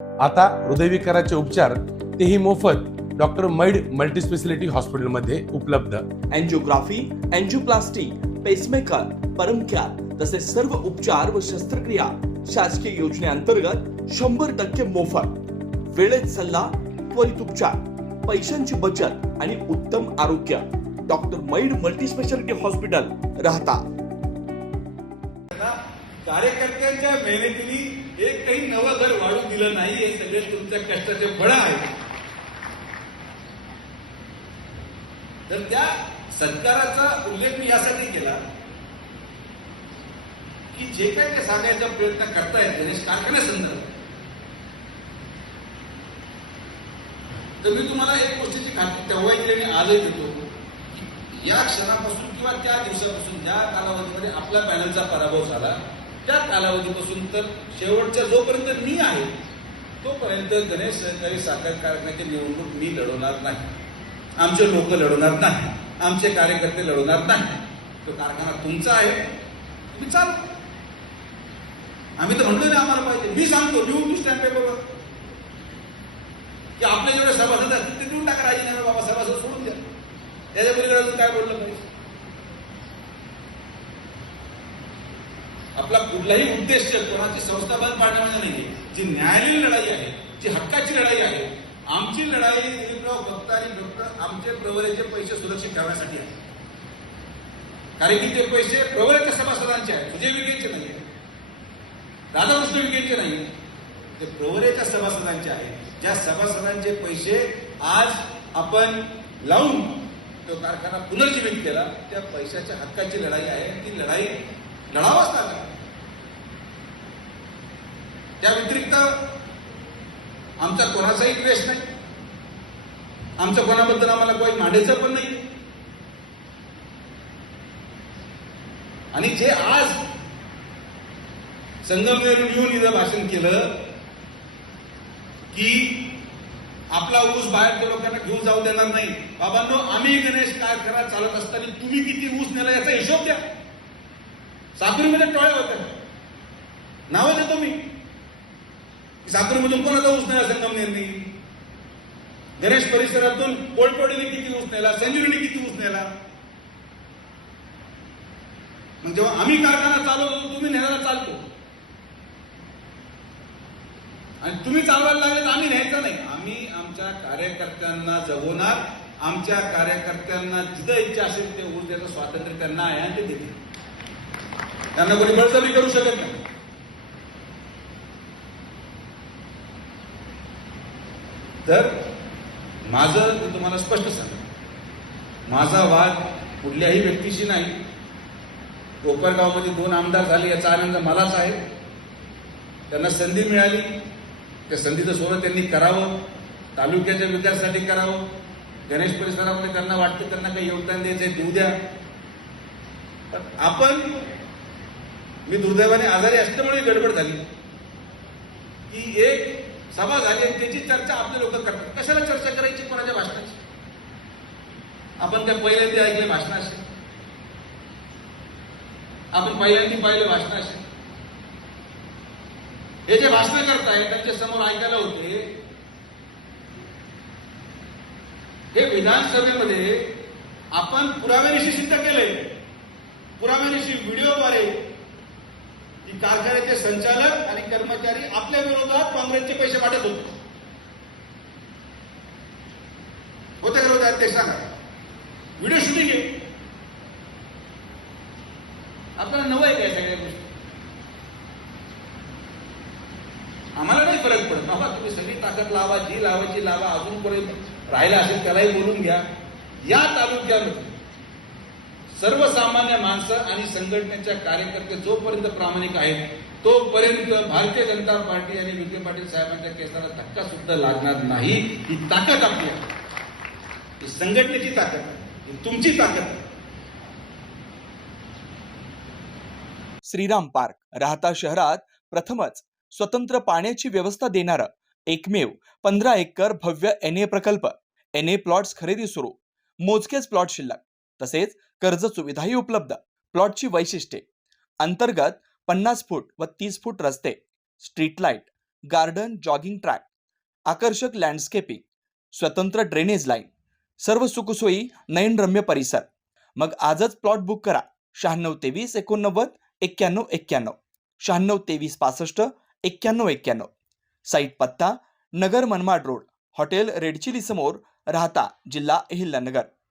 आता हृदयविकाराचे उपचार तेही मोफत डॉक्टर मैड मल्टीस्पेशालिटी हॉस्पिटलमध्ये उपलब्ध। अँजिओग्राफी, अँजिओप्लास्टी, पेसमेकर, परमकॅर तसेच सर्व उपचार व शस्त्रक्रिया शासकीय योजनेअंतर्गत 100% मोफत। वेळेत सल्ला, त्वरित उपचार, पैशांची बचत आणि उत्तम आरोग्य। डॉक्टर मैड मल्टीस्पेशालिटी हॉस्पिटल राहता। कार्यकर्त्यांच्या मेहनतीने एकही नवं घर वाढू दिलं नाही, हे सगळे तुमच्या कष्टाचे फळ आहे। तर त्या सत्काराचा उल्लेख मी यासाठी केला की जे काही ते सांगायचा प्रयत्न करतायत गणेश कारखान्यासंदर्भात, तर मी तुम्हाला एक गोष्टीची खात्री तेव्हाही केली आणि आजही देतो की या क्षणापासून किंवा त्या दिवसापासून ज्या कालावधीमध्ये आपल्या पॅनलचा पराभव झाला त्या कालावधीपासून तर शेवटच्या जोपर्यंत मी आहे तोपर्यंत गणेश सहकारी साखर कारखान्याची निवडणूक मी लढवणार नाही, आमचे लोक लढवणार नाही, आमचे कार्यकर्ते लढवणार नाही। तो कारखाना तुमचा आहे, तुम्ही चालवा। आम्ही तर म्हणतो ना आम्हाला पाहिजे, मी सांगतो लिहून स्टॅम्प पेपरवर की आपले जेवढे सभासद असतील ते देऊन टाका राजीनामे, बाबा सभासद सोडून द्या, त्याच्या पलीकडे अजून काय बोललं पाहिजे। आपला कुठलाही उद्देश कोणाची संस्था बंद पाडण्याचा नाही, जी न्यायालयीन लढाई आहे, जी हक्काची लढाई आहे, आमची लढाई दिलीपराव फक्त आणि फक्त आमचे प्रवरेचे पैसे सुरक्षित ठेवण्यासाठी आहे। कारण की ते पैसे प्रवरेच्या सभासदांचे आहेत, सुजय विखेंचे नाही, राधाकृष्ण विखेंचे नाही, ते प्रवरेच्या सभासदांचे आहेत। ज्या सभासदांचे पैसे आज आपण लावून तो कारखाना पुनर्जीवित केला, त्या पैशाच्या हक्काची लढाई आहे, ती लढाई लढावाच लागला। त्या व्यतिरिक्त आमचा कोणाचाही द्वेष नाही, आमचं कोणाबद्दल आम्हाला काही मांडायचं पण नाही। आणि जे आज संगमनेर येऊन इथं भाषण केलं की आपला ऊस बाहेरच्या लोकांना घेऊन जाऊ देणार नाही, बाबांनो आम्ही गणेश कारखाना चालत असताना तुम्ही किती ऊस नेला याचा हिशोब द्या। साकुरीमध्ये टोळ्या होत्या, नावं देतो मी, साकुरीमधून कोणाचा ऊस नेला संगमनेरनी, गणेश परिसरातून कोळपडीने किती ऊस नेला, संजीवनी किती ऊस नेला। मग जेव्हा आम्ही कारखाना चालवतो तुम्ही नेण्याला चालतो आणि तुम्ही चालवायला लागले तर आम्ही न्यायचं नाही। आम्ही आमच्या कार्यकर्त्यांना जगवणार, आमच्या कार्यकर्त्यांना जिथं इच्छा असेल ते ऊस द्यायचं स्वातंत्र्य त्यांना आहे आणि ते देतील, त्यांना कोणी बळजबरी करू शकत नाही। तर माझं मी तुम्हाला स्पष्ट सांगतो, माझा वाद कुठल्याही व्यक्तीशी नाही। कोपरगावमध्ये 2 आमदार झाले याचा आनंद मलाच आहे, त्यांना संधी मिळाली, त्या संधीचं सोनं त्यांनी करावं, तालुक्याच्या विकासासाठी करावं, गणेश परिसरामध्ये त्यांना वाटतं त्यांना काही योगदान द्यायचंय देऊ द्या। पण आपण, मी दुर्दैवाने आजारी असल्यामुळे गडबड झाली की एक सभा झाली आणि त्याची चर्चा आपले लोक करतात। कशाला चर्चा करायची कोणाच्या भाषणाची? आपण त्या पहिल्यांदा ऐकले भाषण असेल, आपण पहिल्यांदा पाहिले भाषण असेल, हे जे भाषण करताय त्यांच्या समोर ऐकायला होते, हे विधानसभेमध्ये आपण पुराव्यानिशी सिद्ध केले, पुराव्यानिशी व्हिडिओद्वारे की कारखान्याचे संचालक आणि कर्मचारी आपल्या विरोधात काँग्रेसचे पैसे वाटत होते का विरोधात ते सांगा, व्हिडिओ शूटिंग आहे, आपल्याला नवं आहे काय सगळ्या गोष्टी, आम्हाला नाही फरक पडत बाबा, तुम्ही सगळी ताकद लावा, जी लावायची लावा, अजून कोणी राहिला असेल त्यालाही बोलून घ्या। या तालुक्यामध्ये सर्वसामान्य माणसं आणि संघटनेच्या कार्यकर्ते जोपर्यंत प्रामाणिक आहेत तोपर्यंत भारतीय जनता पार्टी आणि विखे पाटील साहेबांच्या केसाला धक्का सुद्धा लागणार नाही। ही ताकद आपली आहे, ही संघटनेची ताकद आहे, ही तुमची ताकद आहे। श्रीराम पार्क राहता शहरात प्रथमच स्वतंत्र पाण्याची व्यवस्था देणारा एकमेव 15 एकर भव्य NA प्रकल्प, NA प्लॉट्स खरेदी सुरू, मोजकेच प्लॉट शिल्लक, तसेच कर्ज सुविधाही उपलब्ध। प्लॉटची वैशिष्ट्ये: अंतर्गत 50 फूट व 30 फूट रस्ते, street light, garden, jogging track, आकर्षक लँडस्केपिंग, स्वतंत्र ड्रेनेज लाईन, सर्व सुखसोयी, नयनरम्य परिसर. मग आजच प्लॉट बुक करा. 9623899191, 9623659191. साईट पत्ता Nagar Manmad road, hotel red chilli समोर, राहता, जिल्हा अहिल्यानगर.